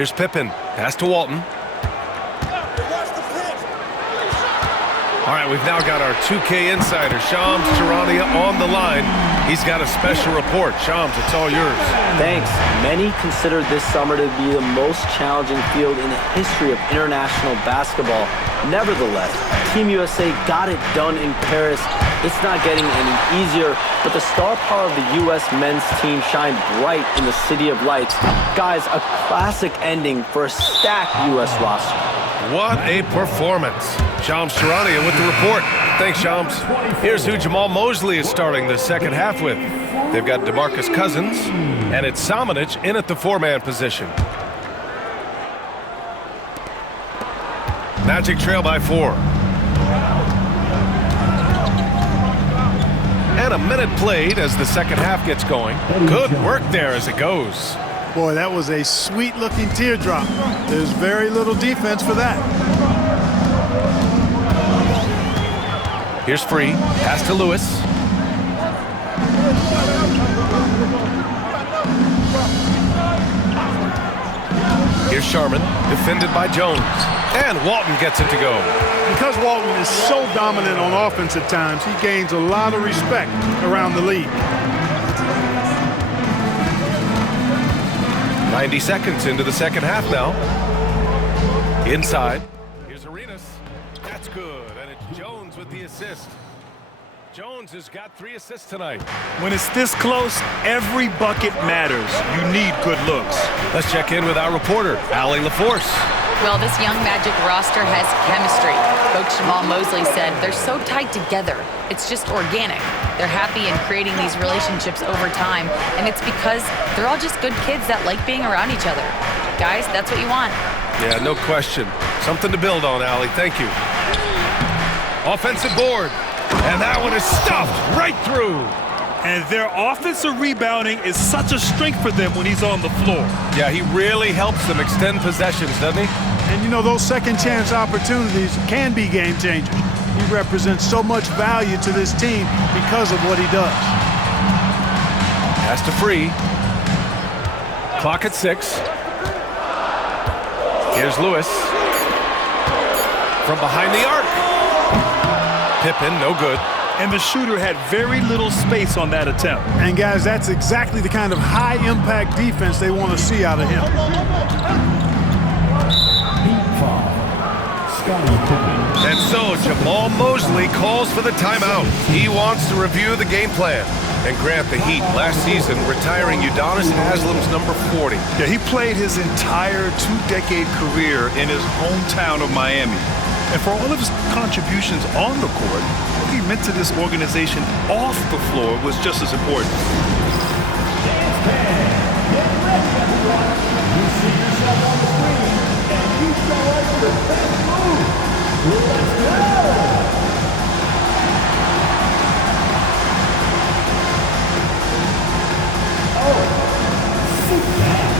Here's Pippen. Pass to Walton. All right, we've now got our 2K insider, Shams Charania, on the line. He's got a special report. Shams, it's all yours. Thanks. Many consider this summer to be the most challenging field in the history of international basketball. Nevertheless, Team USA got it done in Paris. It's not getting any easier, but the star power of the U.S. men's team shined bright in the City of Lights. Guys, a classic ending for a stacked U.S. roster. What a performance. Shams Charania with the report. Thanks, Shams. Here's who Jamal Mosley is starting the second half with. They've got DeMarcus Cousins, and it's Samanic in at the four-man position. Magic trail by 4. And a minute played as the second half gets going. Good work there as it goes. Boy, that was a sweet-looking teardrop. There's very little defense for that. Here's Free. Pass to Lewis. Here's Sharman. Defended by Jones. And Walton gets it to go. Because Walton is so dominant on offense at times, he gains a lot of respect around the league. 90 seconds into the second half now. Inside. Here's Arenas. That's good. And it's Jones with the assist. Jones has got 3 assists tonight. When it's this close, every bucket matters. You need good looks. Let's check in with our reporter, Allie LaForce. Well, this young Magic roster has chemistry. Coach Jamal Mosley said they're so tight together. It's just organic. They're happy in creating these relationships over time, and it's because they're all just good kids that like being around each other. Guys, that's what you want. Yeah, no question. Something to build on, Allie. Thank you. Offensive board. And that one is stuffed right through. And their offensive rebounding is such a strength for them when he's on the floor. Yeah, he really helps them extend possessions, doesn't he? And, you know, those second-chance opportunities can be game changers. He represents so much value to this team because of what he does. Pass to Free. Clock at 6. Here's Lewis. From behind the arc. Pippen, no good. And the shooter had very little space on that attempt. And, guys, that's exactly the kind of high-impact defense they want to see out of him. And so Jamal Mosley calls for the timeout. He wants to review the game plan and grant the Heat last season, retiring Udonis Haslem's number 40. Yeah, he played his entire 2-decade career in his hometown of Miami. And for all of his contributions on the court, what he meant to this organization off the floor was just as important. You see yourself on the screen, and you show us your best move. Let's go! Oh, sit down.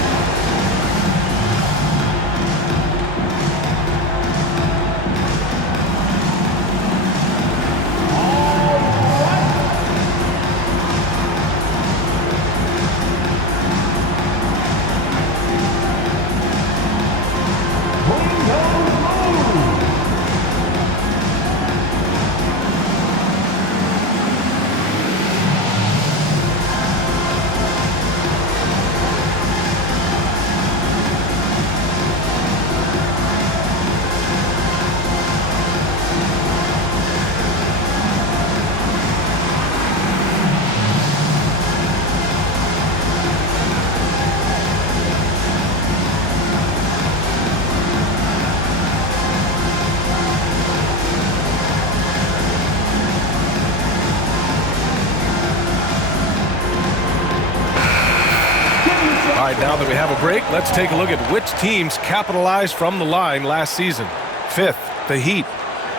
All right, now that we have a break, let's take a look at which teams capitalized from the line last season. 5th, the Heat.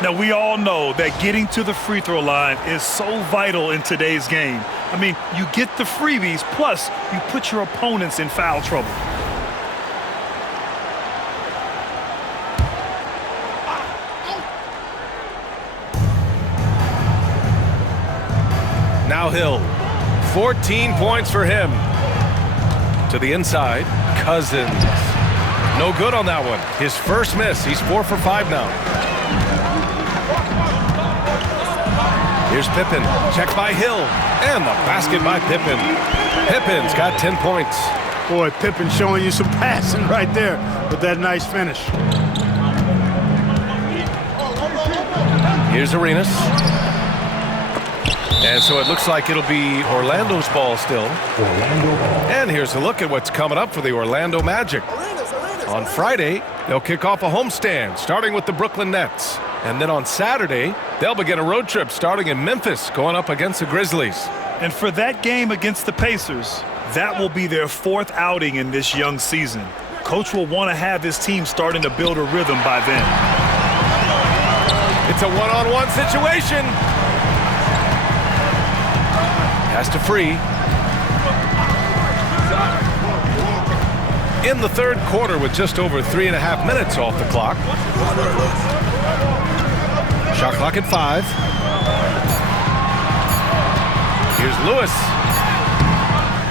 Now, we all know that getting to the free throw line is so vital in today's game. I mean, you get the freebies, plus you put your opponents in foul trouble. Now Hill, 14 points for him. To the inside, Cousins. No good on that one. His first miss. He's 4 for 5 now. Here's Pippen. Checked by Hill. And the basket by Pippen. Pippen's got 10 points. Boy, Pippen showing you some passing right there with that nice finish. Here's Arenas. And so it looks like it'll be Orlando's ball still. And here's a look at what's coming up for the Orlando Magic. On Friday, they'll kick off a homestand, starting with the Brooklyn Nets. And then on Saturday, they'll begin a road trip starting in Memphis, going up against the Grizzlies. And for that game against the Pacers, that will be their 4th outing in this young season. Coach will want to have his team starting to build a rhythm by then. It's a one-on-one situation. Pass to Free. In the third quarter with just over 3.5 minutes off the clock. Shot clock at 5. Here's Lewis.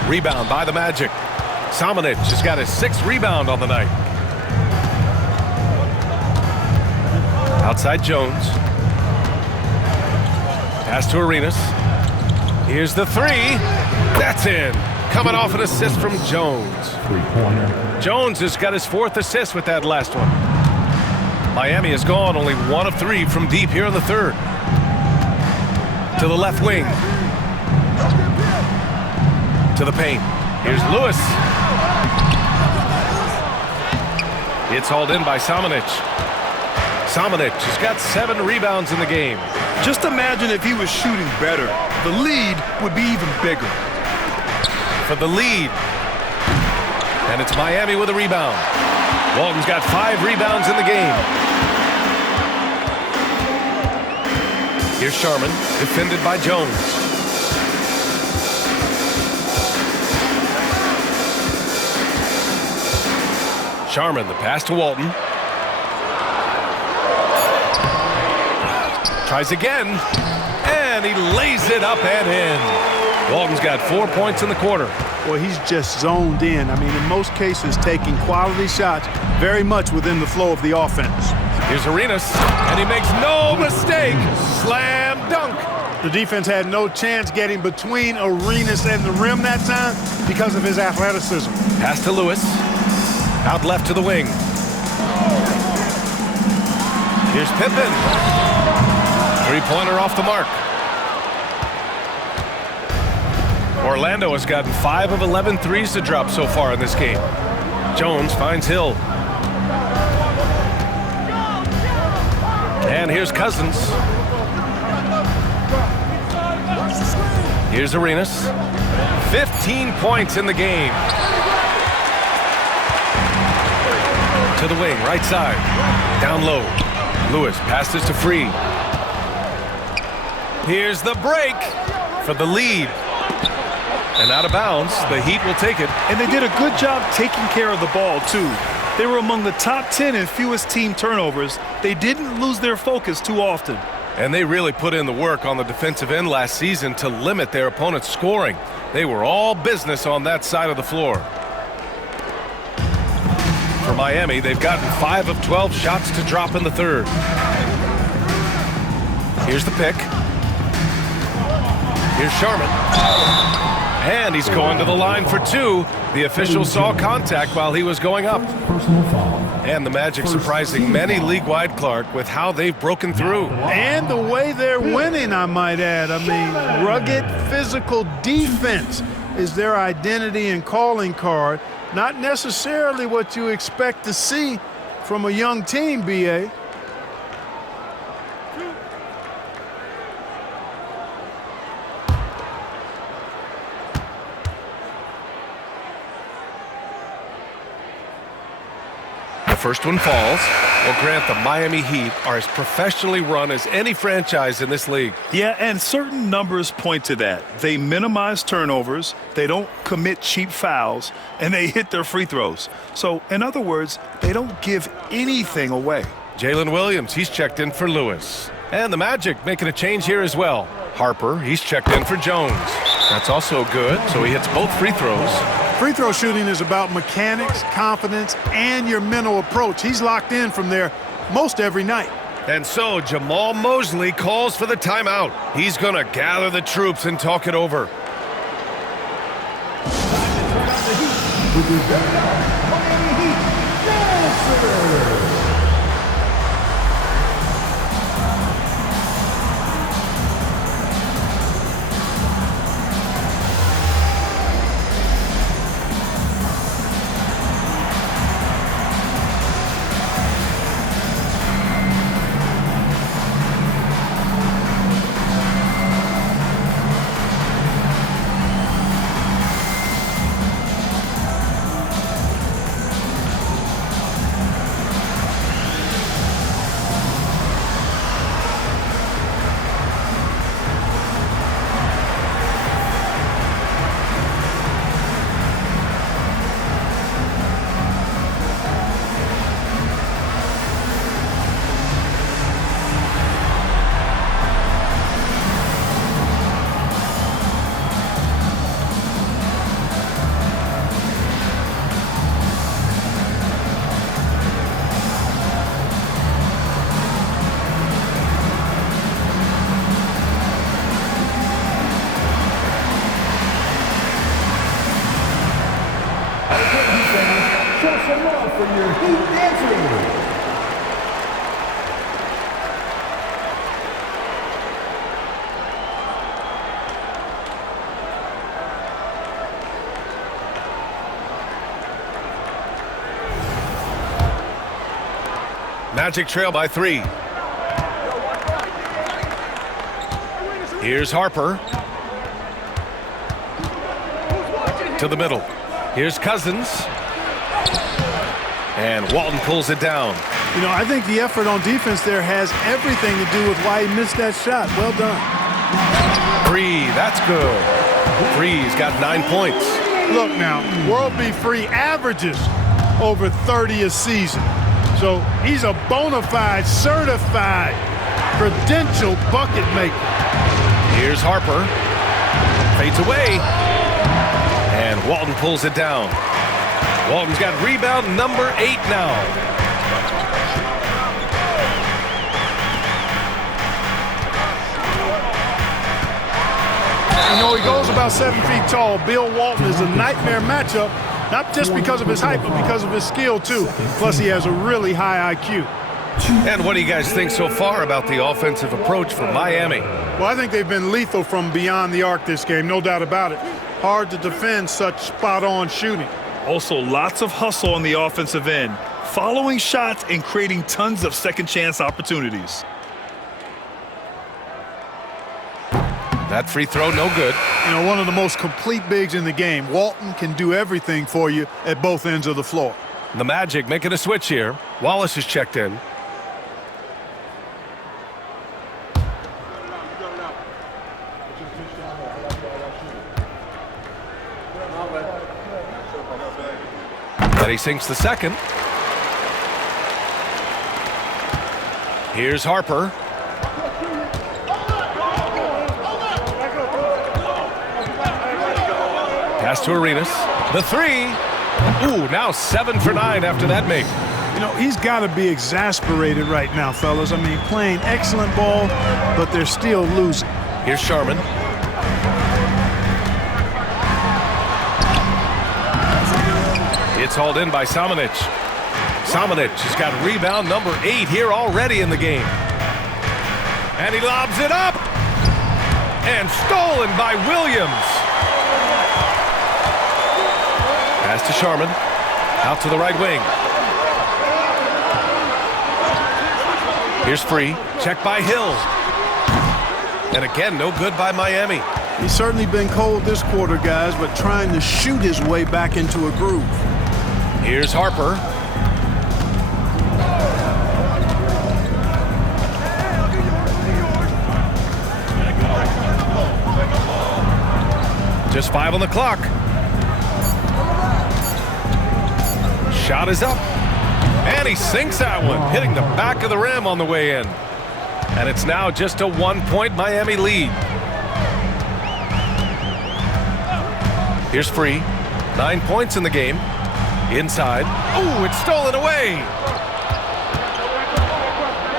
Rebound by the Magic. Samanic has got his 6th rebound on the night. Outside Jones. Pass to Arenas. Here's the 3. That's in. Coming off an assist from Jones. Jones has got his 4th assist with that last one. Miami has gone only 1 of 3 from deep here in the third. To the left wing. To the paint. Here's Lewis. It's hauled in by Samanic. Samanic has got 7 rebounds in the game. Just imagine if he was shooting better. The lead would be even bigger. For the lead. And it's Miami with a rebound. Walton's got 5 rebounds in the game. Here's Sharman, defended by Jones. Sharman, the pass to Walton. Tries again, and he lays it up and in. Walton's got 4 points in the quarter. Boy, he's just zoned in. I mean, in most cases, taking quality shots very much within the flow of the offense. Here's Arenas, and he makes no mistake. Slam dunk. The defense had no chance getting between Arenas and the rim that time because of his athleticism. Pass to Lewis. Out left to the wing. Here's Pippen. Three-pointer off the mark. Orlando has gotten 5 of 11 threes to drop so far in this game. Jones finds Hill. And here's Cousins. Here's Arenas. 15 points in the game. To the wing, right side. Down low. Lewis passes to Free. Here's the break for the lead. And out of bounds, the Heat will take it. And they did a good job taking care of the ball, too. They were among the top 10 in fewest team turnovers. They didn't lose their focus too often. And they really put in the work on the defensive end last season to limit their opponent's scoring. They were all business on that side of the floor. For Miami, they've gotten 5 of 12 shots to drop in the third. Here's the pick. Here's Sharman. And he's going to the line for 2. The official saw contact while he was going up. And the Magic surprising many league-wide, Clark, with how they've broken through. And the way they're winning, I might add. I mean, rugged physical defense is their identity and calling card. Not necessarily what you expect to see from a young team, B.A. First one falls. Well, Grant, the Miami Heat are as professionally run as any franchise in this league. Yeah, and certain numbers point to that. They minimize turnovers, they don't commit cheap fouls, and they hit their free throws. So, in other words, they don't give anything away. Jalen Williams, he's checked in for Lewis. And the Magic making a change here as well. Harper, he's checked in for Jones. That's also good, so he hits both free throws. Free throw shooting is about mechanics, confidence, and your mental approach. He's locked in from there most every night. And so Jamahl Mosley calls for the timeout. He's going to gather the troops and talk it over. With your very own Miami Heat dancer. Show some love for your Heat dancers. Magic trail by 3. Here's Harper. To the middle. Here's Cousins. And Walton pulls it down. You know, I think the effort on defense there has everything to do with why he missed that shot. Well done. Free, that's good. Free's got 9 points. Look now, World B. Free averages over 30 a season. So he's a bona fide, certified, credentialed bucket maker. Here's Harper. Fades away. And Walton pulls it down. Walton's got rebound number 8 now. You know, he goes about 7 feet tall. Bill Walton is a nightmare matchup, not just because of his height, but because of his skill, too. Plus, he has a really high IQ. And what do you guys think so far about the offensive approach from Miami? Well, I think they've been lethal from beyond the arc this game, no doubt about it. Hard to defend such spot-on shooting. Also, lots of hustle on the offensive end, following shots and creating tons of second-chance opportunities. That free throw, no good. You know, one of the most complete bigs in the game. Walton can do everything for you at both ends of the floor. The Magic making a switch here. Wallace is checked in. And he sinks the second. Here's Harper. Pass to Arenas. The three. Ooh, now 7 for 9 after that make. You know, he's got to be exasperated right now, fellas. I mean, playing excellent ball, but they're still losing. Here's Sharman. It's hauled in by Samanic. Samanic has got rebound number 8 here already in the game. And he lobs it up. And stolen by Williams. Pass to Sharman. Out to the right wing. Here's Free. Check by Hill. And again, no good by Miami. He's certainly been cold this quarter, guys, but trying to shoot his way back into a groove. Here's Harper. Just 5 on the clock. Shot is up. And he sinks that one, hitting the back of the rim on the way in. And it's now just a 1-point Miami lead. Here's Free. 9 points in the game. Inside. Oh, it's stolen away.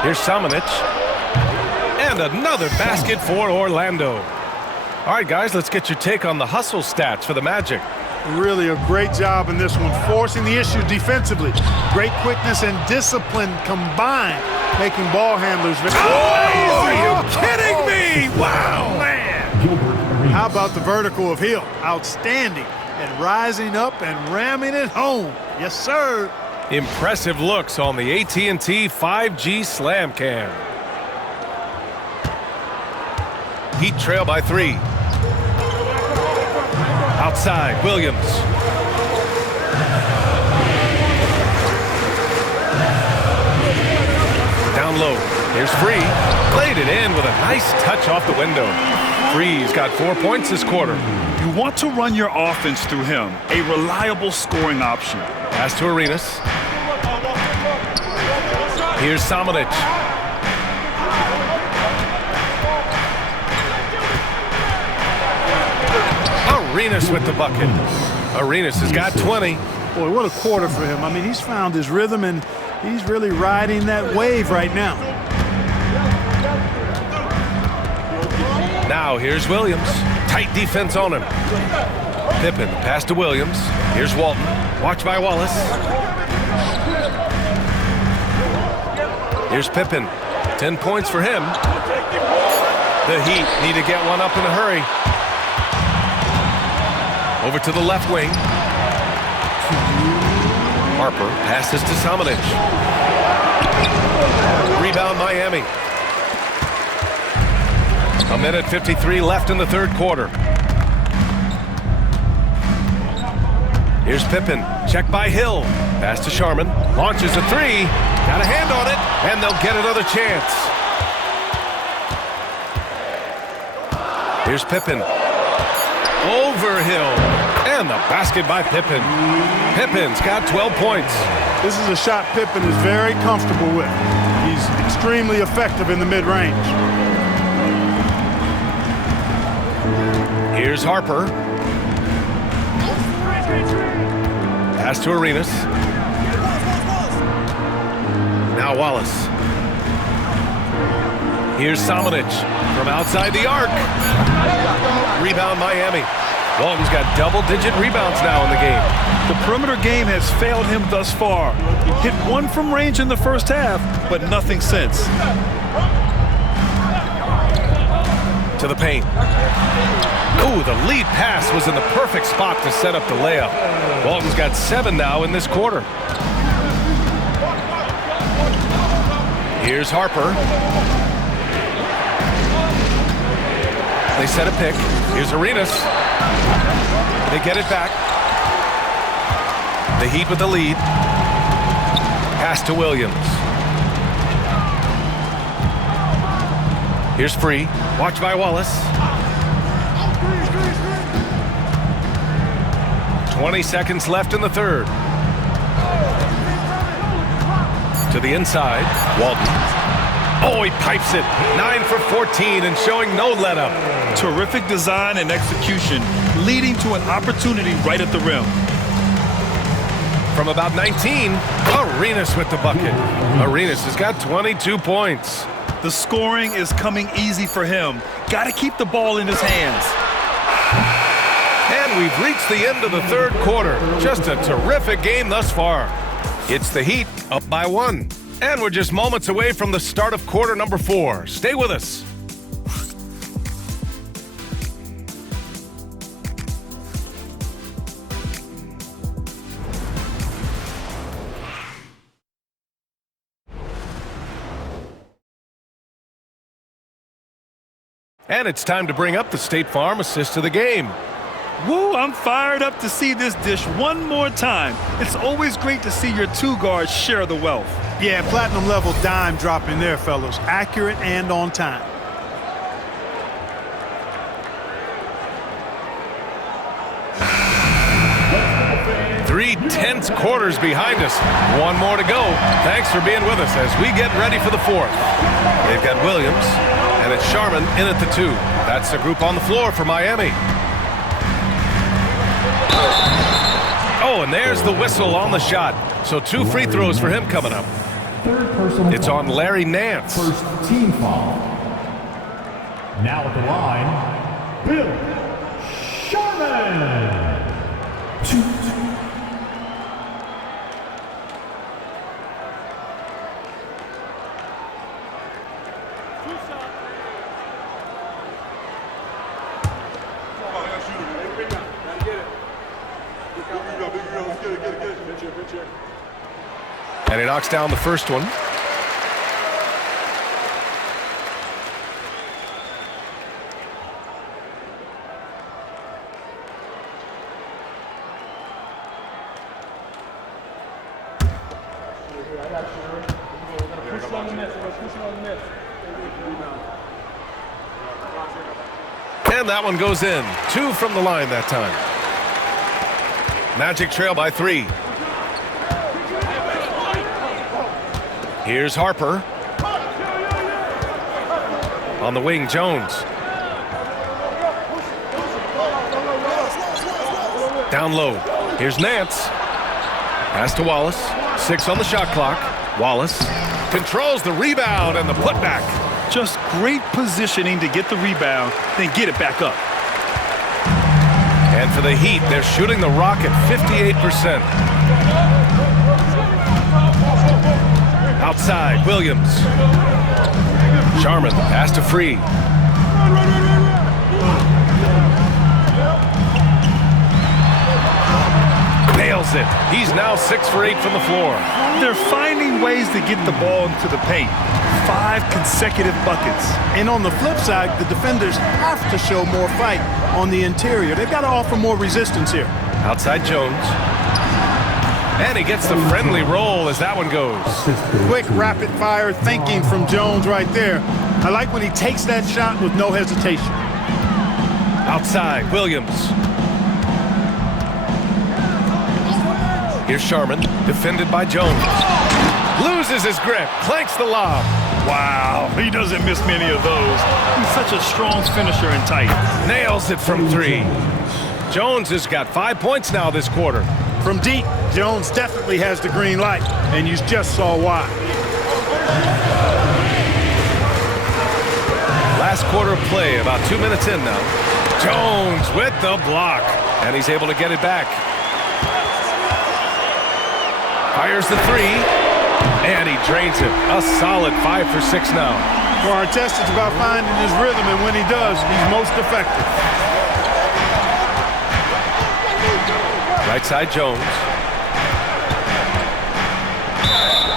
Here's Samanic. And another basket for Orlando. All right, guys, let's get your take on the hustle stats for the Magic. Really a great job in this one, forcing the issue defensively. Great quickness and discipline combined, making ball handlers. Are you kidding me? Wow, man. How about the vertical of Hill? Outstanding. And rising up and ramming it home. Yes, sir. Impressive looks on the AT&T 5G Slam Cam. Heat trail by 3. Outside, Williams. Down low. Here's Free. Played it in with a nice touch off the window. Free's got 4 points this quarter. You want to run your offense through him, a reliable scoring option. Pass to Arenas. Here's Samanic. Arenas with the bucket. Arenas has got 20. Boy, what a quarter for him. I mean, he's found his rhythm, and he's really riding that wave right now. Now here's Williams. Tight defense on him. Pippen, pass to Williams. Here's Walton. Watch by Wallace. Here's Pippen. 10 points for him. The Heat need to get one up in a hurry. Over to the left wing. Harper passes to Samanic. Rebound Miami. 1:53 left in the third quarter. Here's Pippen. Check by Hill. Pass to Sharman. Launches a 3. Got a hand on it. And they'll get another chance. Here's Pippen. Over Hill. And the basket by Pippen. Pippen's got 12 points. This is a shot Pippen is very comfortable with. He's extremely effective in the mid-range. Here's Harper. Pass to Arenas. Now Wallace. Here's Samanic from outside the arc. Rebound Miami. Walton's got double-digit rebounds now in the game. The perimeter game has failed him thus far. Hit one from range in the first half, but nothing since. To the paint. Ooh, the lead pass was in the perfect spot to set up the layup. Walton's got 7 now in this quarter. Here's Harper. They set a pick. Here's Arenas. They get it back. The Heat with the lead. Pass to Williams. Here's Free. Watch by Wallace. 20 seconds left in the third. To the inside. Walton. Oh, he pipes it. 9 for 14 and showing no let-up. Terrific design and execution, leading to an opportunity right at the rim. From about 19, Arenas with the bucket. Arenas has got 22 points. The scoring is coming easy for him. Got to keep the ball in his hands. And we've reached the end of the third quarter. Just a terrific game thus far. It's the Heat up by 1. And we're just moments away from the start of quarter number 4. Stay with us. And it's time to bring up the State Farm assist of the game. Woo, I'm fired up to see this dish one more time. It's always great to see your two guards share the wealth. Yeah, platinum level dime dropping there, fellas. Accurate and on time. Three tense quarters behind us. One more to go. Thanks for being with us as we get ready for the fourth. They've got Williams, and it's Sharman in at the 2. That's the group on the floor for Miami. Oh, and there's the whistle on the shot. So 2 free throws for him coming up. Third personal It's foul. on Larry Nance. First team foul. Now at the line, Bill Sharman. 2. And he knocks down the first one. And that one goes in. 2 from the line that time. Magic trail by 3. Here's Harper. On the wing, Jones. Down low. Here's Nance. Pass to Wallace. 6 on the shot clock. Wallace controls the rebound and the putback. Just great positioning to get the rebound, then get it back up. And for the Heat, they're shooting the rock at 58%. Outside, Williams. Sharman, pass to Free. Nails it. He's now 6 for 8 from the floor. They're finding ways to get the ball into the paint. 5 consecutive buckets. And on the flip side, the defenders have to show more fight on the interior. They've got to offer more resistance here. Outside Jones. And he gets the friendly roll as that one goes. Quick, rapid-fire thinking from Jones right there. I like when he takes that shot with no hesitation. Outside, Williams. Here's Sharman, defended by Jones. Loses his grip, clanks the lob. Wow, he doesn't miss many of those. He's such a strong finisher and tight. Nails it from 3. Jones has got 5 points now this quarter. From deep, Jones definitely has the green light, and you just saw why. Last quarter of play, about 2 minutes in now. Jones with the block, and he's able to get it back. Fires the 3, and he drains it. A solid 5 for 6 now. For Artest, it's about finding his rhythm, and when he does, he's most effective. Right side, Jones.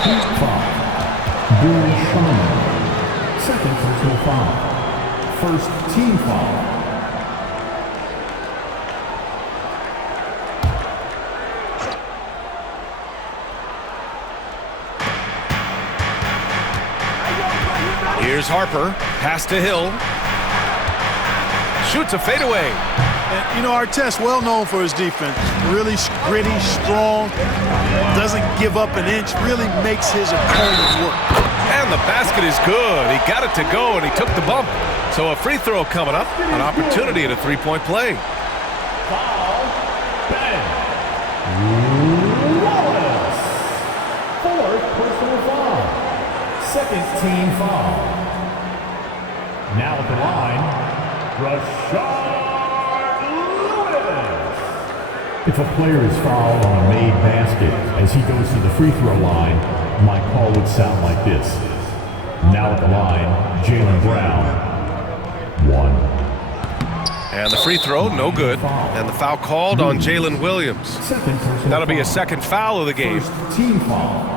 Team foul. Bill Sharman. Second personal foul. First team foul. Here's Harper. Pass to Hill. Shoots a fadeaway. And, you know, Artest, well known for his defense. Really gritty, strong, doesn't give up an inch, really makes his opponents work. And the basket is good. He got it to go, and he took the bump. So a free throw coming up, an opportunity at a 3-point play. Foul. Ben Wallace. Fourth personal foul. Second team foul. Now at the line, Rashard Lewis. If a player is fouled on a made basket as he goes to the free throw line, my call would sound like this. Now at the line, Jaylen Brown. 1. And the free throw, no good. And the foul called on Jalen Williams. Second personal That'll be a foul. second foul of the game. First team foul.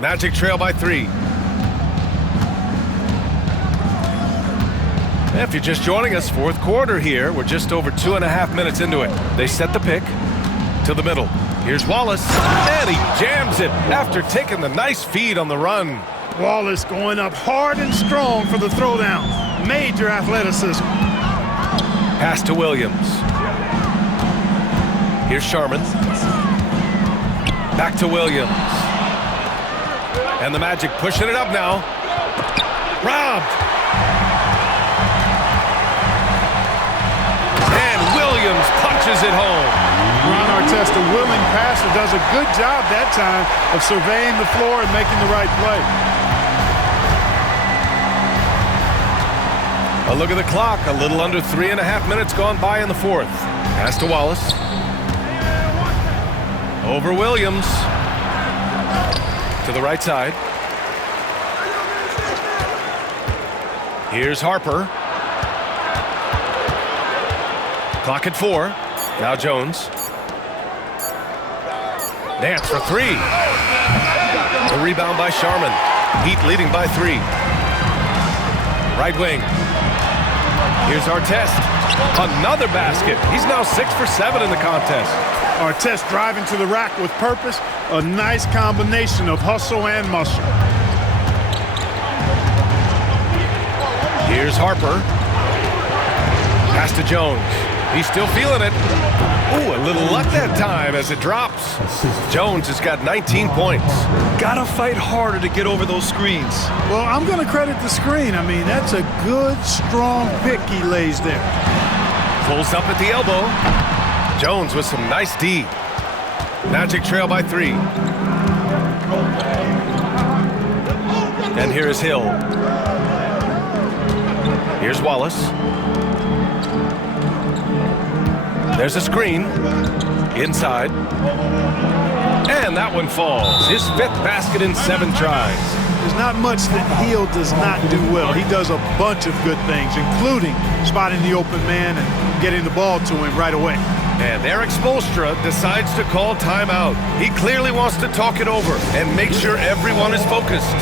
Magic trail by 3. If you're just joining us, fourth quarter here. We're just over 2.5 minutes into it. They set the pick to the middle. Here's Wallace, and he jams it after taking the nice feed on the run. Wallace going up hard and strong for the throwdown. Major athleticism. Pass to Williams. Here's Sharman. Back to Williams. And the Magic pushing it up now. Robbed. Williams punches it home. Ron Artest, a willing passer, does a good job that time of surveying the floor and making the right play. A look at the clock. A little under 3.5 minutes gone by in the fourth. Pass to Wallace. Over Williams. To the right side. Here's Harper. Clock at 4. Now Jones. Nance for 3. The rebound by Sharman. Heat leading by 3. Right wing. Here's Artest. Another basket. He's now 6 for 7 in the contest. Artest driving to the rack with purpose. A nice combination of hustle and muscle. Here's Harper. Pass to Jones. He's still feeling it. Ooh, a little luck that time as it drops. Jones has got 19 points. Gotta fight harder to get over those screens. Well, I'm going to credit the screen. I mean, that's a good, strong pick he lays there. Pulls up at the elbow. Jones with some nice D. Magic trail by 3. And here is Hill. Here's Wallace. There's a screen. Inside. And that one falls. His 5th basket in 7 tries. There's not much that Hill does not do well. He does a bunch of good things, including spotting the open man and getting the ball to him right away. And Eric Spoelstra decides to call timeout. He clearly wants to talk it over and make sure everyone is focused.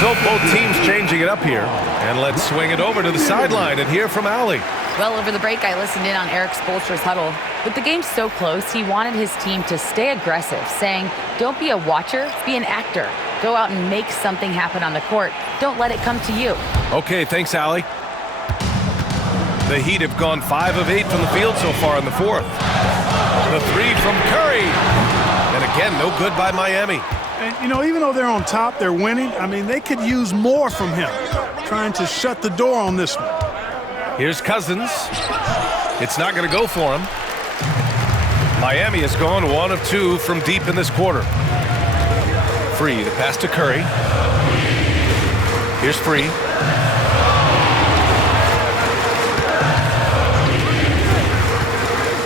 So both teams changing it up here. And let's swing it over to the sideline and hear from Allie. Well, over the break, I listened in on Eric Spoelstra's huddle. With the game so close, he wanted his team to stay aggressive, saying, don't be a watcher, be an actor. Go out and make something happen on the court. Don't let it come to you. Okay, thanks, Allie. The Heat have gone 5 of 8 from the field so far in the fourth. The 3 from Curry. And again, no good by Miami. And, you know, even though they're on top, they're winning. I mean, they could use more from him, trying to shut the door on this one. Here's Cousins. It's not going to go for him. Miami has gone 1 of 2 from deep in this quarter. Free, the pass to Curry. Here's Free.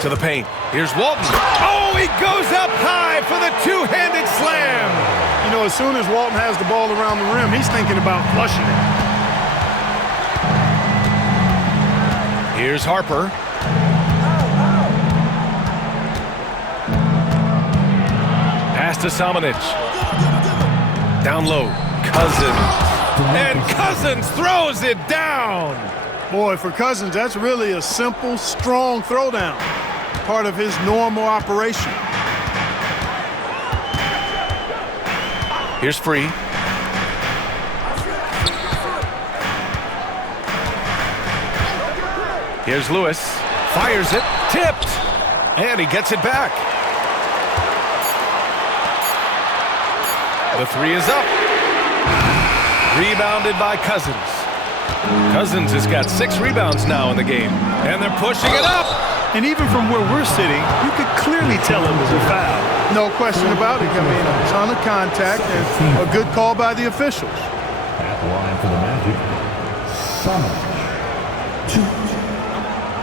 To the paint. Here's Walton. Oh, he goes up high for the two-handed slam. You know, as soon as Walton has the ball around the rim, he's thinking about flushing it. Here's Harper. Pass to Samanic. Down low. Cousins. And Cousins throws it down. Boy, for Cousins, that's really a simple, strong throwdown. Part of his normal operation. Here's Free. Here's Lewis. Fires it. Tipped. And he gets it back. The 3 is up. Rebounded by Cousins. Cousins has got 6 rebounds now in the game. And they're pushing it up. And even from where we're sitting, you could clearly tell it was a foul. No question about it. I mean, a ton of contact and a good call by the officials. At the line for the Magic, Samanic. 2.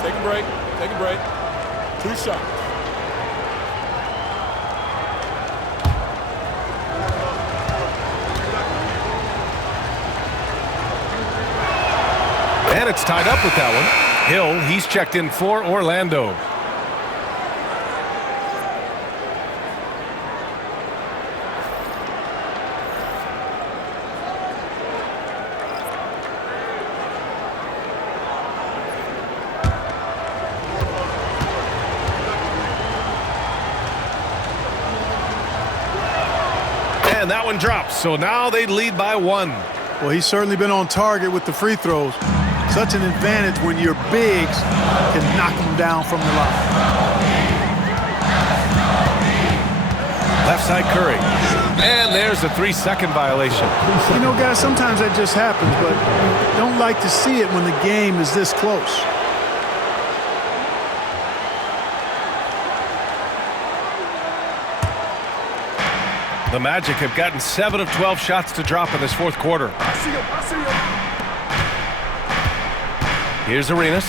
Take a break. Take a break. 2 shots. And it's tied up with that one. Hill, he's checked in for Orlando. And that one drops, so now they lead by 1. Well, he's certainly been on target with the free throws. Such an advantage when your bigs can knock them down from the line. Left side Curry. And there's a 3-second violation. You know, guys, sometimes that just happens, but you don't like to see it when the game is this close. The Magic have gotten 7 of 12 shots to drop in this fourth quarter. I see him. Here's Arenas.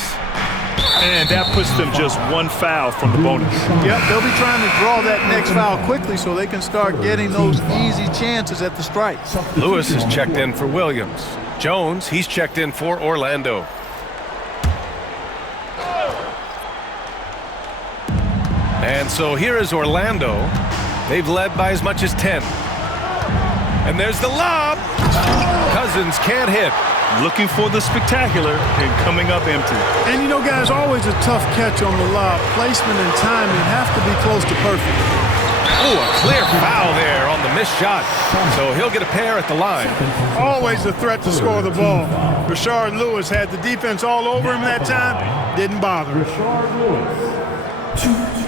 And that puts them just 1 foul from the bonus. Yep, they'll be trying to draw that next foul quickly so they can start getting those easy chances at the strike. Lewis is checked in for Williams. Jones, he's checked in for Orlando. And so here is Orlando. They've led by as much as 10. And there's the lob. Cousins can't hit. Looking for the spectacular and coming up empty. And you know, guys, always a tough catch on the lob. Placement and timing have to be close to perfect. Oh, a clear foul there on the missed shot. So he'll get a pair at the line. Always a threat to score the ball. Rashard Lewis had the defense all over him that time. Didn't bother. Rashard Lewis. 2.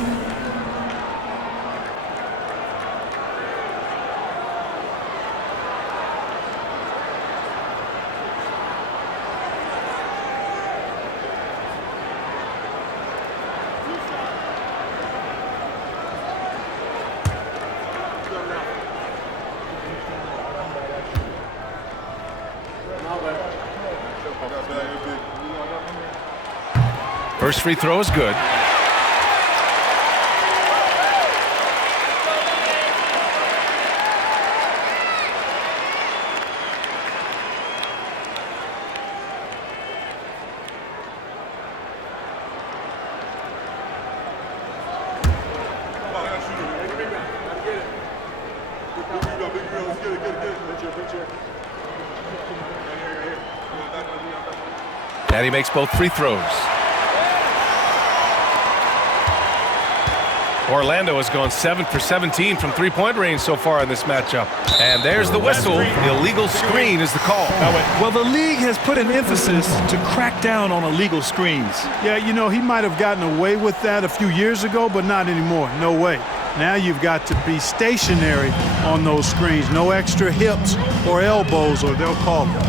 First free throw is good. And he makes both free throws. Orlando has gone 7 for 17 from three-point range so far in this matchup. And there's the whistle. Illegal screen is the call. Well, the league has put an emphasis to crack down on illegal screens. Yeah, you know, he might have gotten away with that a few years ago, but not anymore. No way. Now you've got to be stationary on those screens. No extra hips or elbows, or they'll call them.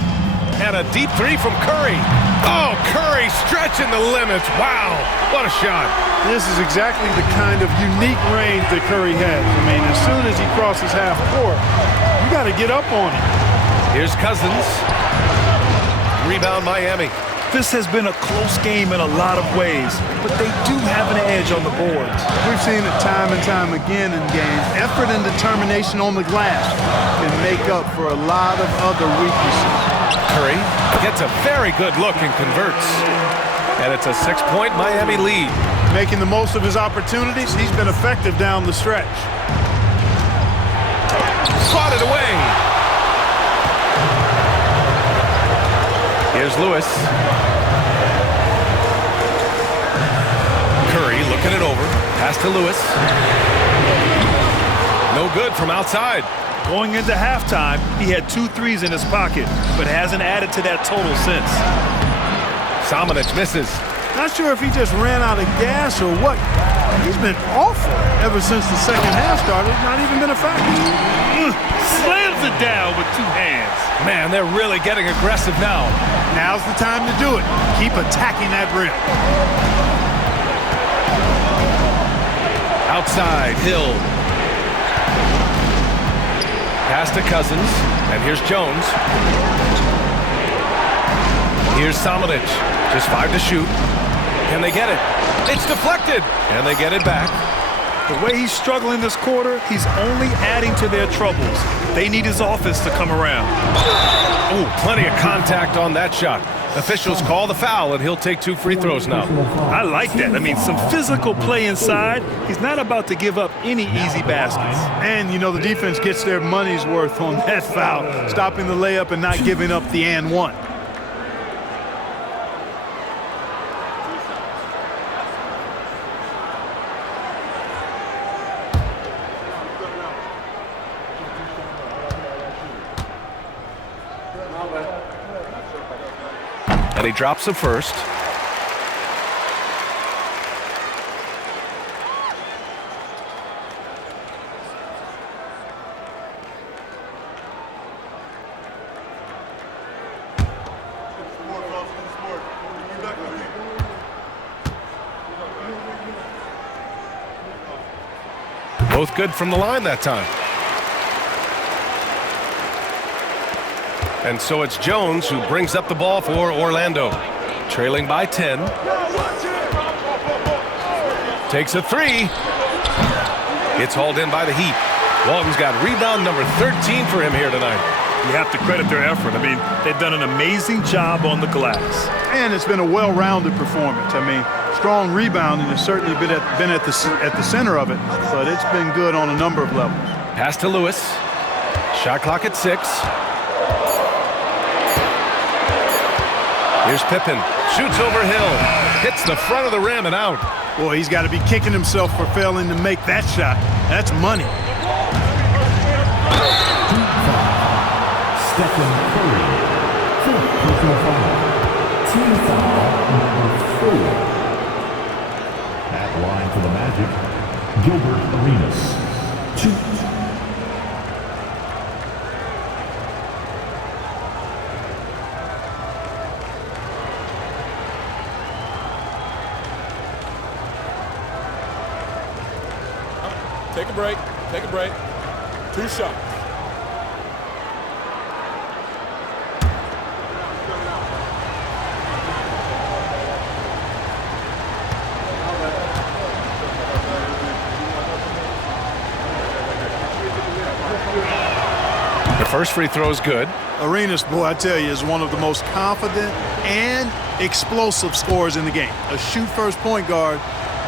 And a deep three from Curry. Oh, Curry stretching the limits. Wow, what a shot. This is exactly the kind of unique range that Curry has. I mean, as soon as he crosses half court, you got to get up on him. Here's Cousins. Rebound Miami. This has been a close game in a lot of ways, but they do have an edge on the boards. We've seen it time and time again in games. Effort and determination on the glass can make up for a lot of other weaknesses. Curry gets a very good look and converts. And it's a 6-point Miami lead. Making the most of his opportunities, he's been effective down the stretch. Swatted away. Here's Lewis. Curry looking it over. Pass to Lewis. No good from outside. Going into halftime, he had 2 threes in his pocket, but hasn't added to that total since. Samanic misses. Not sure if he just ran out of gas or what. He's been awful ever since the second half started. Not even been a factor. Slams it down with 2 hands. Man, they're really getting aggressive now. Now's the time to do it. Keep attacking that rim. Outside, Hill. Pass to Cousins, and here's Jones. Here's Samanic, just 5 to shoot. Can they get it? It's deflected, and they get it back. The way he's struggling this quarter, he's only adding to their troubles. They need his offense to come around. Ooh, plenty of contact on that shot. Officials call the foul, and he'll take 2 free throws now. I like that. I mean, some physical play inside. He's not about to give up any easy baskets. And, you know, the defense gets their money's worth on that foul, stopping the layup and not giving up the and one. And he drops the first. Both good from the line that time. And so it's Jones who brings up the ball for Orlando. Trailing by 10. Takes a 3. It's hauled in by the Heat. Walton's got rebound number 13 for him here tonight. You have to credit their effort. I mean, they've done an amazing job on the glass. And it's been a well-rounded performance. I mean, strong rebounding has certainly been at the center of it, but it's been good on a number of levels. Pass to Lewis. Shot clock at 6. Here's Pippen. Shoots over Hill. Hits the front of the rim and out. Boy, he's got to be kicking himself for failing to make that shot. That's money. Stephen Curry, 4th personal foul. Team foul number 4. At line for the Magic, Gilbert Arenas, 2. Take a break. Take a break. 2 shots. The first free throw is good. Arenas, boy, I tell you, is one of the most confident and explosive scorers in the game. A shoot-first point guard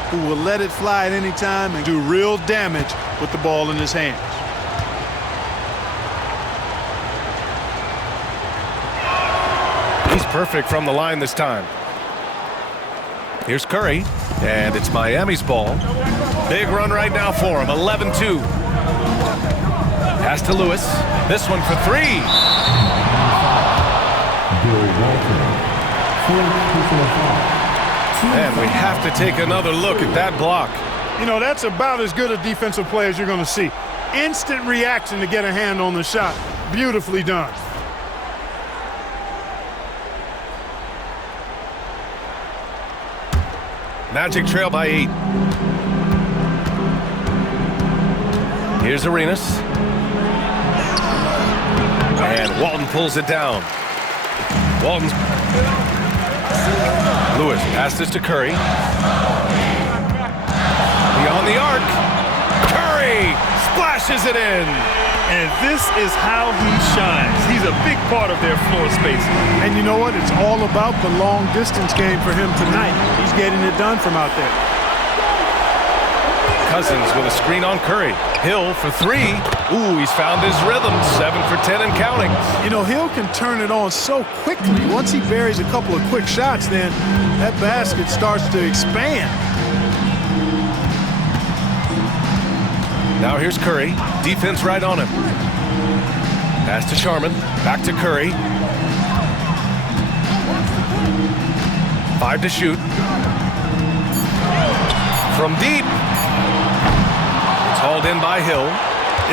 who will let it fly at any time and do real damage with the ball in his hands. He's perfect from the line this time. Here's Curry, and it's Miami's ball. Big run right now for him, 11-2. Pass to Lewis. This one for 3. Bill Walton, 4th personal foul. And we have to take another look at that block. You know, that's about as good a defensive play as you're going to see. Instant reaction to get a hand on the shot. Beautifully done. Magic trail by 8. Here's Arenas. And Walton pulls it down. Walton's... Lewis passes to Curry. Beyond the arc. Curry splashes it in. And this is how he shines. He's a big part of their floor space. And you know what? It's all about the long distance game for him tonight. He's getting it done from out there. Cousins with a screen on Curry. Hill for 3. Ooh, he's found his rhythm. 7 for 10 and counting. You know, Hill can turn it on so quickly. Once he buries a couple of quick shots, then that basket starts to expand. Now here's Curry. Defense right on him. Pass to Sharman. Back to Curry. 5 to shoot. From deep. It's hauled in by Hill.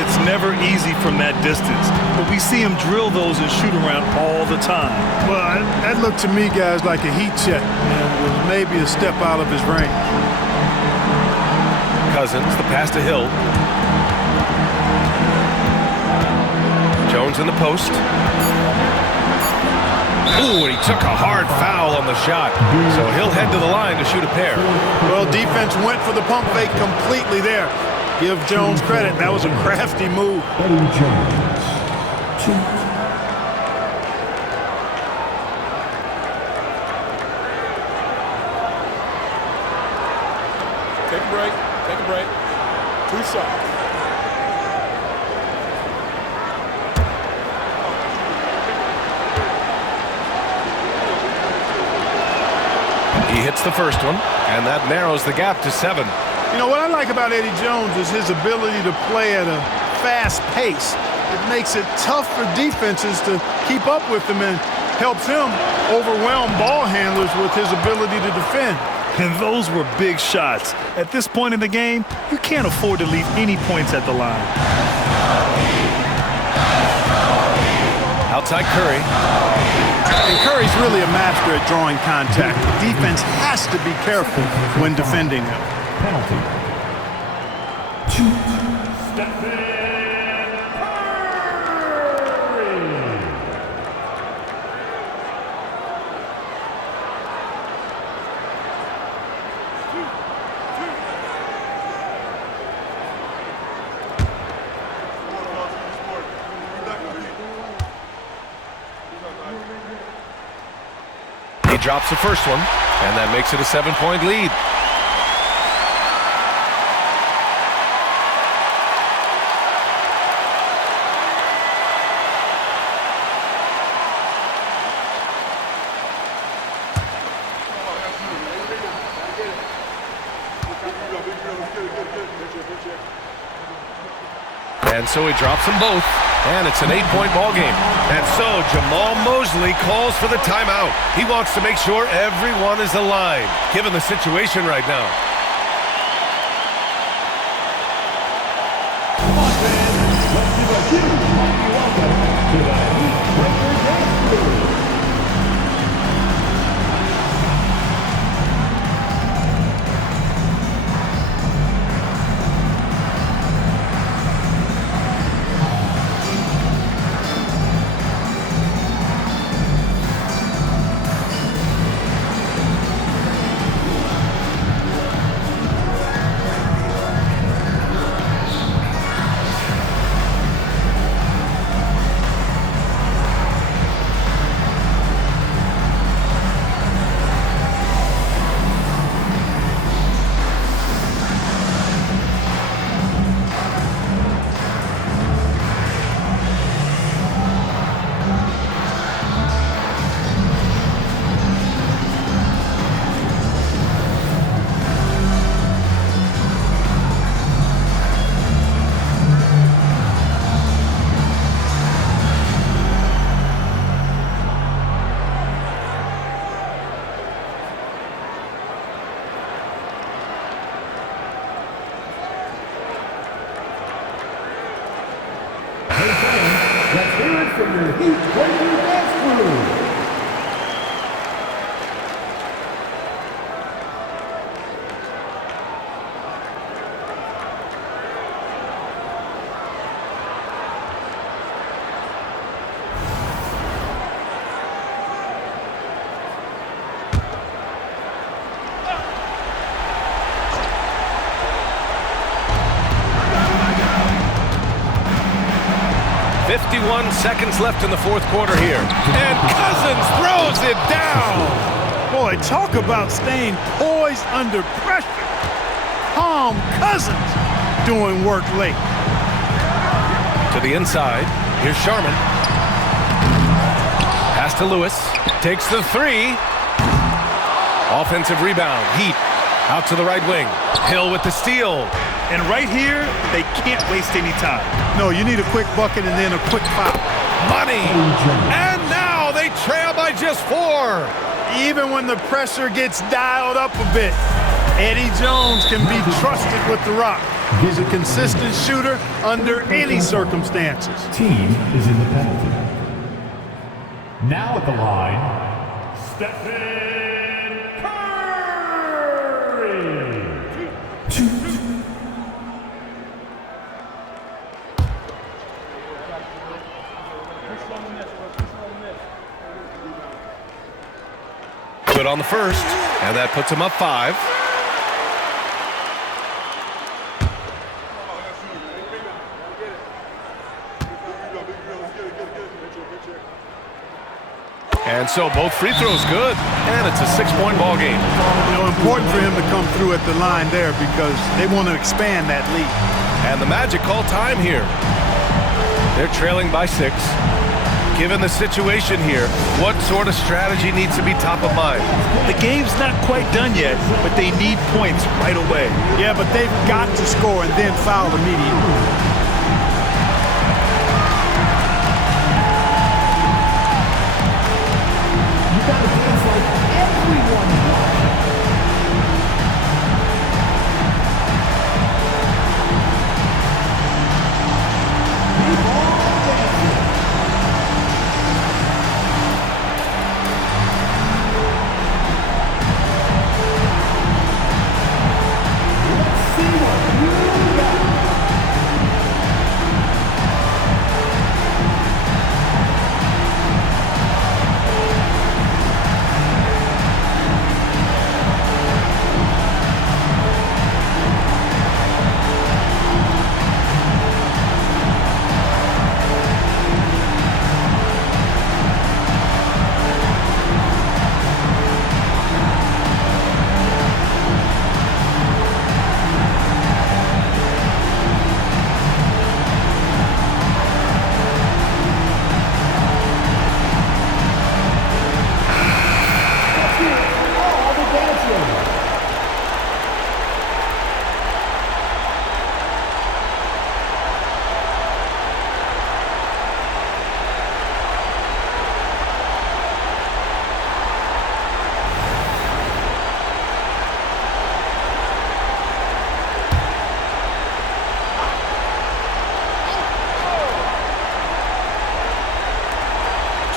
It's never easy from that distance, but we see him drill those and shoot around all the time. Well, that looked to me, guys, like a heat check, and was maybe a step out of his range. Cousins, the pass to Hill. Jones in the post. Ooh, and he took a hard foul on the shot. So he'll head to the line to shoot a pair. Well, defense went for the pump fake completely there. Give Jones credit. That was a crafty move. Eddie Jones. 2. Take a break. Take a break. 2 shots. He hits the first one, and that narrows the gap to 7. You know, what I like about Eddie Jones is his ability to play at a fast pace. It makes it tough for defenses to keep up with him and helps him overwhelm ball handlers with his ability to defend. And those were big shots. At this point in the game, you can't afford to leave any points at the line. Outside Curry. And Curry's really a master at drawing contact. The defense has to be careful when defending him. Penalty. 2. Stephen He drops the first one, and that makes it a 7-point lead. And so he drops them both, and it's an 8-point ball game. And so Jamahl Mosley calls for the timeout. He wants to make sure everyone is aligned, given the situation right now. Let's hear it from your Heat Quaker dance crew. Seconds left in the fourth quarter here. And Cousins throws it down. Boy, talk about staying poised under pressure. Calm Cousins doing work late. To the inside. Here's Sharman. Pass to Lewis. Takes the three. Offensive rebound. Heat out to the right wing. Hill with the steal. And right here, they can't waste any time. No, you need a quick bucket and then a quick foul. Money. And now they trail by just 4. Even when the pressure gets dialed up a bit, Eddie Jones can be trusted with the rock. He's a consistent shooter under any circumstances. Team is in the penalty. Now at the line, Stephen Curry. 2. Good on the first, and that puts him up 5. And so both free throws good, and it's a 6-point ball game. You know, important for him to come through at the line there because they want to expand that lead. And the Magic call time here. They're trailing by 6. Given the situation here, what sort of strategy needs to be top of mind? The game's not quite done yet, but they need points right away. Yeah, but they've got to score and then foul immediately.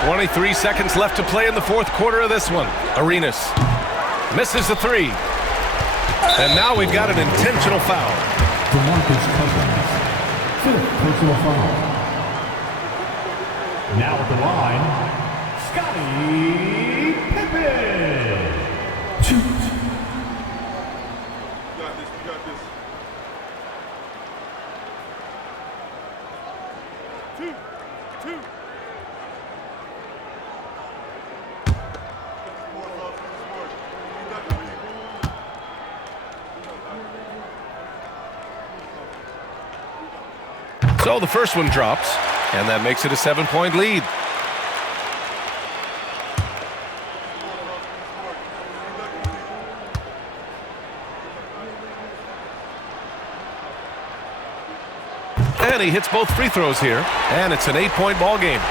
.23 seconds left to play in the fourth quarter of this one. Arenas misses the 3. And now we've got an intentional foul. DeMarcus Cousins, 5th personal foul. Now at the line, Scottie Pippen. Shoot. You got this. 2. So the first one drops, and that makes it a 7-point lead. And he hits both free throws here, and it's an 8-point ball game.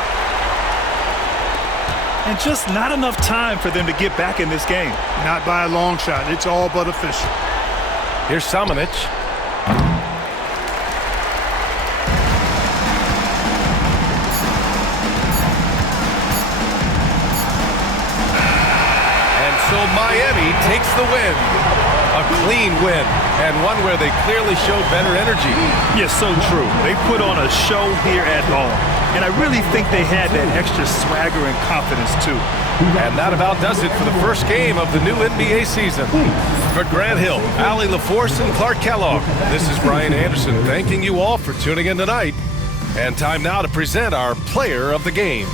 And just not enough time for them to get back in this game. Not by a long shot. It's all but official. Here's Samanic. So Miami takes the win. A clean win, and one where they clearly showed better energy. Yes, so true. They put on a show here at home. And I really think they had that extra swagger and confidence, too. And that about does it for the first game of the new NBA season. For Grant Hill, Allie LaForce, and Clark Kellogg, this is Brian Anderson thanking you all for tuning in tonight. And time now to present our player of the game.